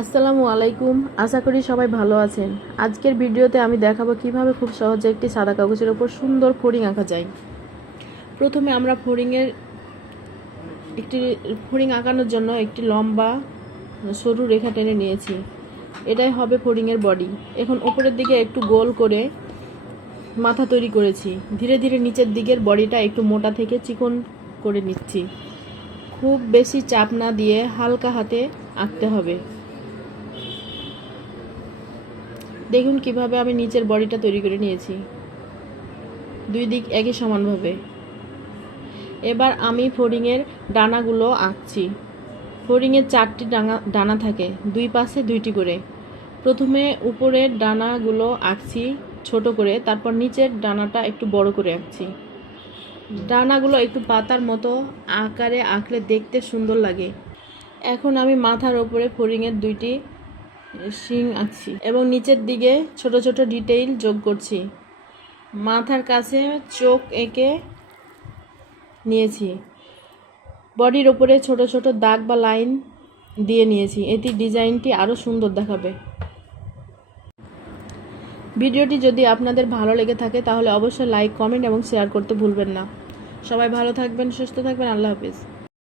আসসালামু আলাইকুম। আশা করি সবাই ভালো আছেন। আজকের ভিডিওতে আমি দেখাবো কিভাবে খুব সহজে একটি সাদা কাগজের উপর সুন্দর ফড়িং আঁকা যায়। প্রথমে আমরা ফড়িং আঁকানোর জন্য একটি লম্বা সরু রেখা টেনে নিয়েছি। এটাই হবে ফড়িংয়ের বডি। এখন উপরের দিকে একটু গোল করে মাথা তৈরি করেছি। ধীরে ধীরে নিচের দিকের বডিটা একটু মোটা থেকে চিকন করে নিচ্ছি। খুব বেশি চাপ না দিয়ে হালকা হাতে আঁকতে হবে। দেখুন কিভাবে আমি নিচের বডিটা তৈরি করে নিয়েছি, দুই দিক একই সমানভাবে। এবার আমি ফড়িংয়ের ডানাগুলো আঁকছি। ফড়িংয়ের 4টি ডানা থাকে, দুই পাশে 2টি করে। প্রথমে উপরের ডানাগুলো আঁকছি ছোট করে, তারপর নিচের ডানাটা একটু বড় করে আঁকছি। ডানাগুলো একটু পাতার মতো আকারে আঁকলে দেখতে সুন্দর লাগে। এখন আমি মাথার ওপরে ফড়িংয়ের 2টি শিং আঁকছি এবং নিচের দিকে ছোট ছোট ডিটেইল যোগ করছি। মাথার কাছে চোখ এঁকে নিয়েছি। বডির ওপরে ছোট ছোট দাগ বা লাইন দিয়ে নিয়েছি, এতে ডিজাইনটি আরও সুন্দর দেখাবে। ভিডিওটি যদি আপনাদের ভালো লেগে থাকে তাহলে অবশ্যই লাইক, কমেন্ট এবং শেয়ার করতে ভুলবেন না। সবাই ভালো থাকবেন, সুস্থ থাকবেন। আল্লাহ হাফেজ।